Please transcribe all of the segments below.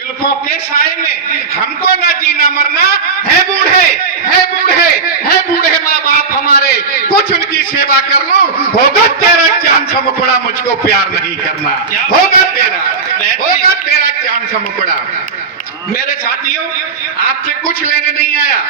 जुल्फों के साए में हमको ना जीना मरना है, बूढ़े है, बूढ़े है, बूढ़े माँ बाप हमारे, कुछ उनकी सेवा कर लो, होगा तेरा चांद सा मुकुड़ा, मुझको प्यार नहीं करना, होगा तेरा चांद सा मुकुड़ा। मेरे साथियों, आपसे कुछ लेने नहीं आया,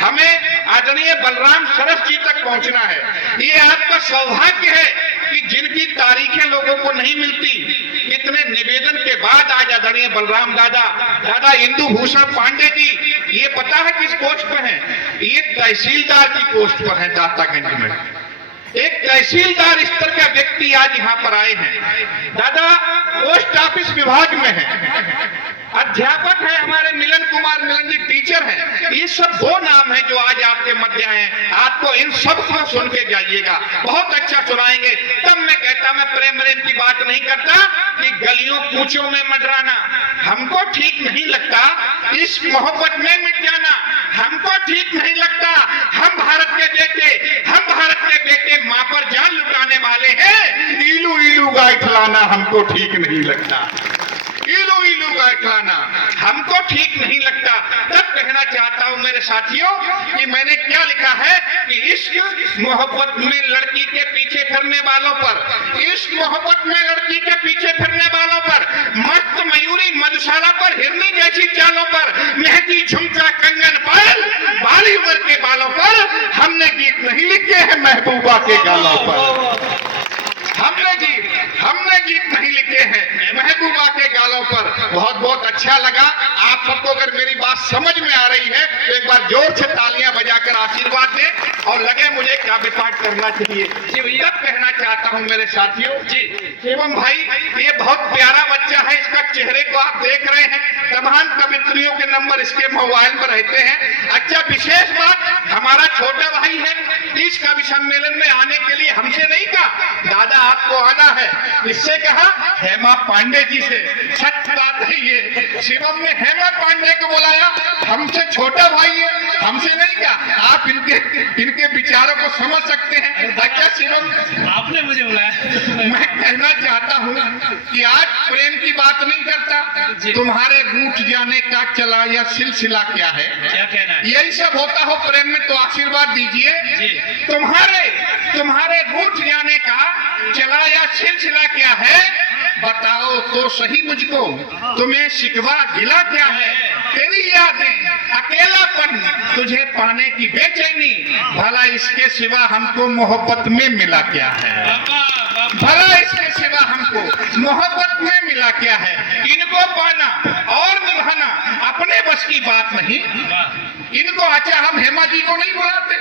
हमें आदरणीय बलराम सरस जी तक पहुंचना है। ये आपका सौभाग्य है कि जिनकी तारीखें लोगों को नहीं मिलती, इतने निवेदन के बाद आज आदरणीय बलराम दादा इंदु भूषण पांडे जी, ये पता है किस पोस्ट पर हैं? ये तहसीलदार की पोस्ट पर हैं दातागंज में। एक तहसीलदार स्तर का व्यक्ति आज यहाँ पर आए हैं। दादा पोस्ट ऑफिस विभाग में है, अध्यापक है हमारे मिलन जी टीचर हैं। ये सब वो नाम है जो आज आपके मध्य हैं। आपको इन सब को सुन के जाइएगा, बहुत अच्छा सुनाएंगे। तब मैं कहता, मैं प्रेम की बात नहीं करता कि गलियों कूचों में मंडराना हमको ठीक नहीं लगता, इस मोहब्बत में मिट जाना हमको ठीक नहीं लगता। हम भारत के बेटे माँ पर जान लुटाने वाले हैं, इलू इलू गाय खिलाना हमको ठीक नहीं लगता, इलू इलू गाय खिलाना हमको ठीक नहीं लगता। तब कहना चाहता हूं मेरे साथियों कि मैंने क्या लिखा है कि इश्क मोहब्बत में लड़की के पीछे फिरने वालों पर, इश्क मोहब्बत में लड़की के पीछे फिरने वालों पर, मस्त मयूरी मधुशाला पर, हिरनी जैसी चालों पर, मेहंदी झुमका कंगन पायल बाली उम्र के बालों पर, हमने गीत नहीं लिखे हैं महबूबा के गालों पर, हमने गीत नहीं लिखे हैं महबूबा के गालों पर। बहुत बहुत अच्छा लगा। आप सबको अगर मेरी बात समझ में आ रही है तो एक बार जोर से तालियां बजाकर आशीर्वाद दें, और लगे मुझे काव्य पाठ करना चाहिए। तब कहना चाहता हूं मेरे साथियों जी, एवं भाई ये बहुत प्यारा बच्चा है, इसका चेहरे को आप देख रहे हैं, तमाम कवित्रियों के नंबर इसके मोबाइल पर रहते हैं। अच्छा, विशेष बात, हमारा छोटा भाई है, इस कवि सम्मेलन में आने के लिए हमसे नहीं कहा दादा आपको आना है, इससे कहा हेमा पांडे जी से। सच बात है ये, शिवम ने हेमा पांडे को बुलाया, हमसे छोटा भाई है, हमसे नहीं कहा। आप इनके विचारों को समझ सकते हैं। अच्छा शिवम, आपने मुझे बुलाया। मैं कहना चाहता हूँ कि आज प्रेम की बात नहीं करता, तुम्हारे रूठ जाने का चला या सिलसिला क्या है, क्या कहना है? यही सब होता हो प्रेम में, तो आशीर्वाद दीजिए। तुम्हारे रूठ जाने का चला या सिलसिला क्या है, बताओ तो सही मुझको, तुम्हें शिकवा गिला क्या है, तेरी यादें अकेलापन, तुझे पाने की बेचैनी, भला इसके सिवा हमको मोहब्बत में मिला क्या है, भला इसके सिवा हमको मोहब्बत में मिला क्या है। इनको पाना और निभाना अपने बस की बात नहीं। इनको, अच्छा हम हेमा जी को नहीं बुलाते,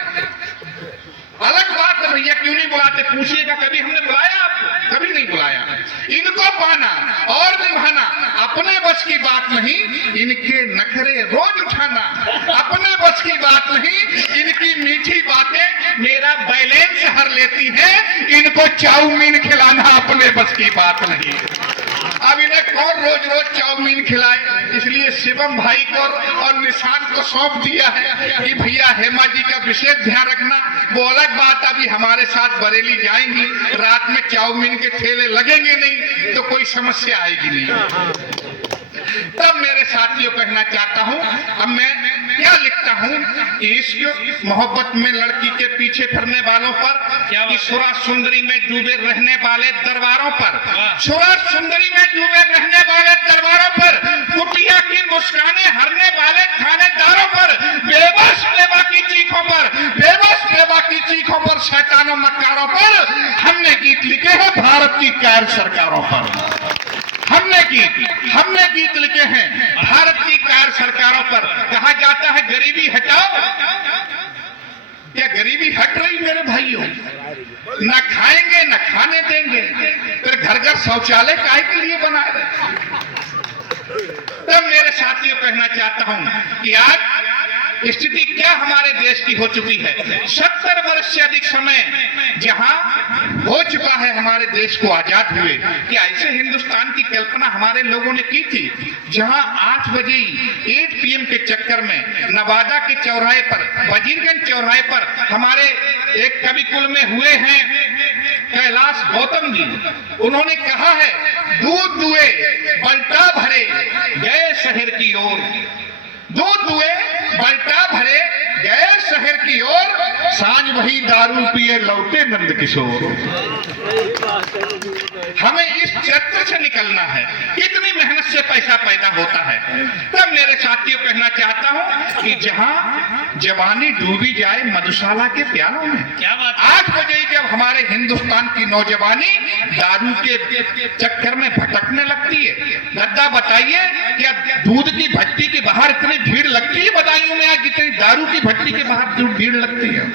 अलग बात है भैया, क्यों नहीं बुलाते पूछिएगा, कभी हमने बुलाया आपको? कभी नहीं बुलाया। इनको पाना और निभाना अपने बस की बात नहीं, इनके नखरे रोज उठाना अपने बस की बात नहीं, इनकी मीठी बातें मेरा बैलेंस हर लेती है, इनको चाउमीन खिलाना अपने बस की बात नहीं। अब इन्हें कौन रोज रोज चाउमीन खिलाए, इसलिए शिवम भाई को और निशान को सौंप दिया है कि भैया हेमा जी का विशेष ध्यान रखना। वो अलग बात, अभी हमारे साथ बरेली जाएंगी, रात में चाउमीन के ठेले लगेंगे नहीं तो कोई समस्या आएगी नहीं। तब मेरे साथियों कहना चाहता हूं, अब मैं क्या लिखता हूं कि इश्क मोहब्बत में लड़की के पीछे फिरने वालों पर, कि सुरा सुंदरी में डूबे रहने वाले दरबारों पर, सुरा सुंदरी में डूबे रहने वाले दरबारों पर, कुटिया की मुस्काने हरने वाले थानेदारों पर, बेबस बेवा की चीखों पर, बेबस बेवा की चीखों पर, शैतानों मक्कारों पर, हमने गीत लिखे हैं भारत की कायर सरकारों पर, हमने गीत लिखे हैं भारत की कायर सरकारों पर। कहा जाता है गरीबी हटाओ, क्या गरीबी हट रही मेरे भाइयों? न खाएंगे न खाने देंगे, फिर घर घर शौचालय काहे के लिए बना रहे? तब मेरे साथियों कहना चाहता हूं कि आज स्थिति क्या हमारे देश की हो चुकी है। 70 वर्ष से अधिक समय जहां हो चुका है हमारे देश को आजाद हुए, कि ऐसे हिंदुस्तान की कल्पना हमारे लोगों ने की थी जहां 8 बजे 8 PM के चक्कर में नवादा के चौराहे पर, वजीरगंज चौराहे पर हमारे एक कवि कुल में हुए हैं कैलाश गौतम जी, उन्होंने कहा है दूध दुए बल्टा भरे गए शहर की ओर, दूध दुए बल्टा भरे गए शहर की ओर, सांझ वही दारू पिए लौटे नंद किशोर। हमें इस चरित्र से निकलना है, कितनी मेहनत से पैसा पैदा होता है। तब मेरे साथियों कहना चाहता हूं कि जहां जवानी डूबी जाए मधुशाला के प्यालों में, क्या बात, 8 बजे जब हमारे हिंदुस्तान की नौजवानी दारू के चक्कर में भटकने लगती है, गद्दा बताइए क्या दूध की भट्टी के बाहर इतनी भीड़ लगती है बदायूं में, या जितनी दारू की भट्टी के बाहर भीड़ लगती है?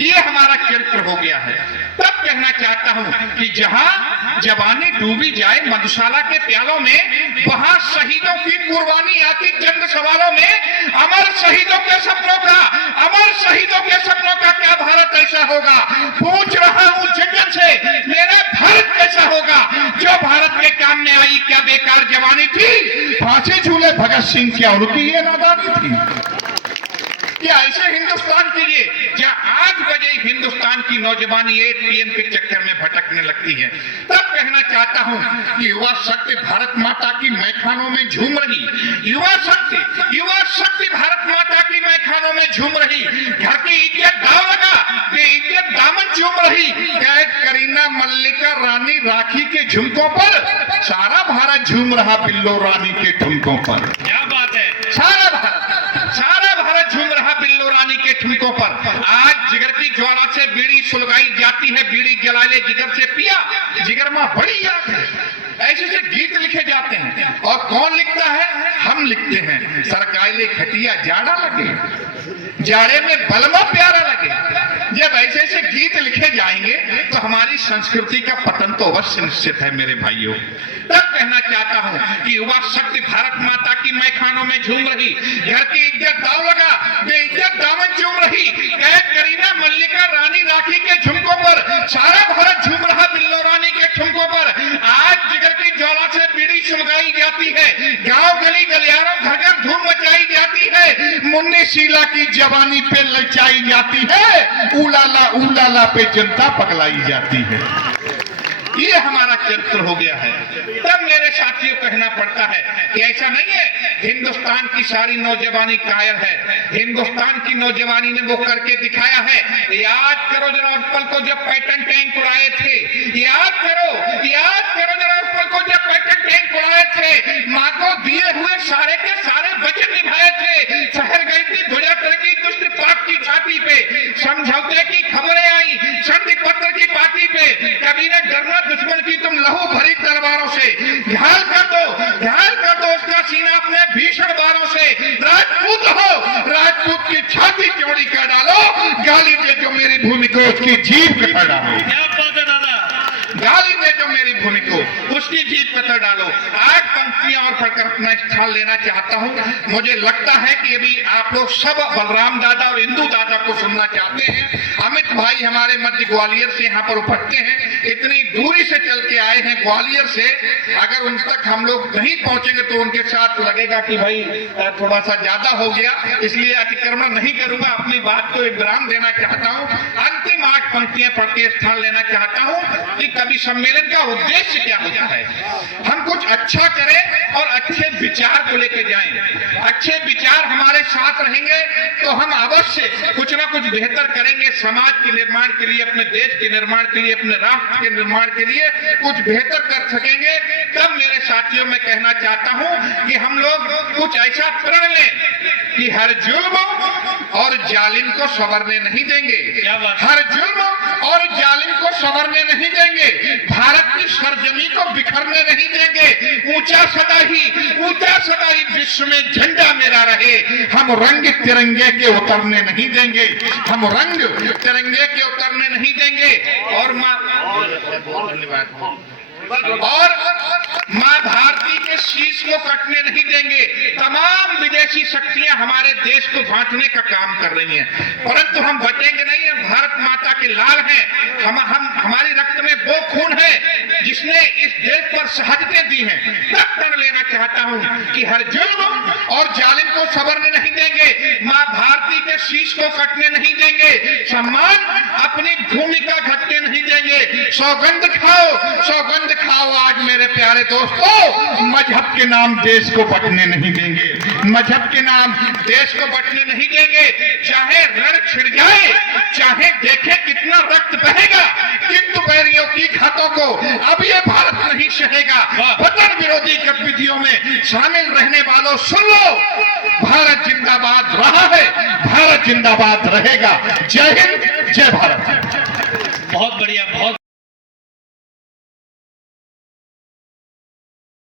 ये हमारा चरित्र हो गया है। तब कहना चाहता हूं कि जहां जवानी डूबी जाए मधुशाला के प्यालों में, वहां शहीदों की कुर्बानी आती चंद सवालों में। अमर शहीदों के सपनों का, अमर शहीदों के सपनों का क्या भारत ऐसा होगा? पूछ रहा हूं जगत से, मेरा भारत कैसा होगा? जो भारत के काम में आई क्या बेकार जवानी थी? फांसी झूले भगत सिंह, क्या उनकी ये नादानी थी? क्या ऐसे हिंदुस्तान के लिए जहां 8 बजे हिंदुस्तान की नौजवानी 8 PM के चक्कर में भटकने लगती है? तब कहना चाहता हूं कि युवा शक्ति भारत माता की मैखानों में झूम रही, युवा शक्ति भारत माता की मैखानों में झूम रही। घर की इज्जत दाव लगा, बेइज्जत दामन झूम रही। कैद करीना मल्लिका रानी राखी के झुमकों पर, सारा भारत झूम रहा बिल्लो रानी के ठुमकों पर। क्या बात है, सारा भारत झूम रहा बिल्लो रानी के ठुमकों पर। आज जिगर की ज्वाला से बीड़ी सुलगाई जाती है, बीड़ी जला ले जिगर से पिया, जिगर मां बड़ी याद है। ऐसे से गीत लिखे जाते हैं, और कौन लिखता है? हम लिखते हैं। सरकाइले खटिया जाड़ा लगे, जाड़े में बलमा प्यारा लगे। जब ऐसे ऐसे गीत लिखे जाएंगे तो हमारी संस्कृति का पतन तो अवश्य निश्चित है मेरे भाइयों। तब कहना चाहता हूं कि युवा शक्ति भारत माता की मैखानों में झूम रही, घर की इज्जत दाव लगा, बेइज्जत दामन झूम रही। कैद करीना मल्लिका रानी राखी के झुमकों पर, सारा भारत झूम रहा बिल्लो रानी के ठुमकों पर। आज जिगर की ज्वाला से बीड़ी सुलगाई जाती है, गांव गली गलियारों घर घर धूम मचाई जाती है। मुन्नी शीला की जवानी पे ललचाई जाती है, उलाला पे जनता पगलाई जाती है। ये हमारा चरित्र हो गया है। तब मेरे साथियों कहना पड़ता है कि ऐसा नहीं है हिंदुस्तान की सारी नौजवानी कायर है, हिंदुस्तान की नौजवानी ने वो करके दिखाया है। याद करो जरा उस पल को जब पैटर्न टैंक उड़ाए थे, याद करो जरा उस पल को जब पैटर्न टैंक उड़ाए थे। माँ को दिए हुए सारे के सारे वचन निभाए थे। शहर गई थी ध्वजा तरंगी दुष्ट पाक की छाती पे, समझौते की खबरें आई संधि पत्र की पाती पे। कभी ने डरना दुश्मन की तुम लहू भरी तलवारों से, घायल कर दो उसका सीना अपने भीषण बारों से। राजपूत हो, राजपूत की छाती चौड़ी कर डालो, गाली दे जो मेरी भूमि को उसकी जीभ कतर डालो। क्या बात है दादा, गाली दे जो मेरी भूमि को उसकी जीभ कतर डालो। आज पंक्तियां और पढ़कर अपना स्थान लेना चाहता हूं। मुझे लगता है कि अभी आप लोग सब बलराम दादा और इंदू दादा को सुनना चाहते हैं। अमित भाई हमारे मध्य ग्वालियर से यहाँ पर उपस्थित हैं, इतनी दूरी से चल के आए हैं ग्वालियर से। अगर उन तक हम लोग नहीं पहुंचेंगे तो उनके साथ लगेगा कि भाई थोड़ा सा ज्यादा हो गया, इसलिए अतिक्रमण नहीं करूंगा, अपनी बात को विराम देना चाहता हूं। अंतिम 8 पंक्तियां पढ़ के स्थान लेना चाहता हूं कि कवि सम्मेलन का उद्देश्य क्या होता है। हम कुछ अच्छा करें और अच्छे विचार को लेके जाएं। अच्छे विचार हमारे साथ रहेंगे तो हम अवश्य कुछ ना कुछ बेहतर करेंगे, समाज के निर्माण के लिए, अपने देश के निर्माण के लिए, अपने राष्ट्र के निर्माण के लिए कुछ बेहतर कर सकेंगे। तब मेरे साथियों मैं कहना चाहता हूं कि हम लोग कुछ ऐसा प्रण लें कि हर जुल्म और जालिम को संवरने नहीं देंगे, हर जुल्म और जालिम को संवरने नहीं देंगे, भारत की सरजमी को बिखरने नहीं देंगे। ऊंचा सदा ही विश्व में झंडा मेरा रहे, हम रंग तिरंगे के उतरने नहीं देंगे, हम रंग तिरंगे के उतरने नहीं देंगे। और मां भारती के शीश को कटने नहीं देंगे। तमाम विदेशी शक्तियां हमारे देश को बांटने का काम कर रही हैं, परंतु हम बचेंगे नहीं। भारत माता के लाल हैं, हमारी रक्त में वो खून है जिसने इस देश पर शहादतें दी हैं। प्रण लेना चाहता हूं कि हर जुल्म और जालिम को सवरने नहीं देंगे, मां भारती के शीश को कटने नहीं देंगे, सम्मान अपनी भूमि का घटने नहीं देंगे। सौगंध खाओ आज मेरे प्यारे दोस्तों, मजहब के नाम देश को बंटने नहीं देंगे, मजहब के नाम देश को बंटने नहीं देंगे। चाहे रण छिड़ जाए, चाहे देखे कितना रक्त बहेगा, किंतु बैरियों की घातों को अब ये भारत नहीं सहेगा। वतन विरोधी गतिविधियों में शामिल रहने वालों सुन लो, भारत जिंदाबाद रहा है, भारत जिंदाबाद रहेगा। जय हिंद, जय भारत। बहुत बढ़िया, बहुत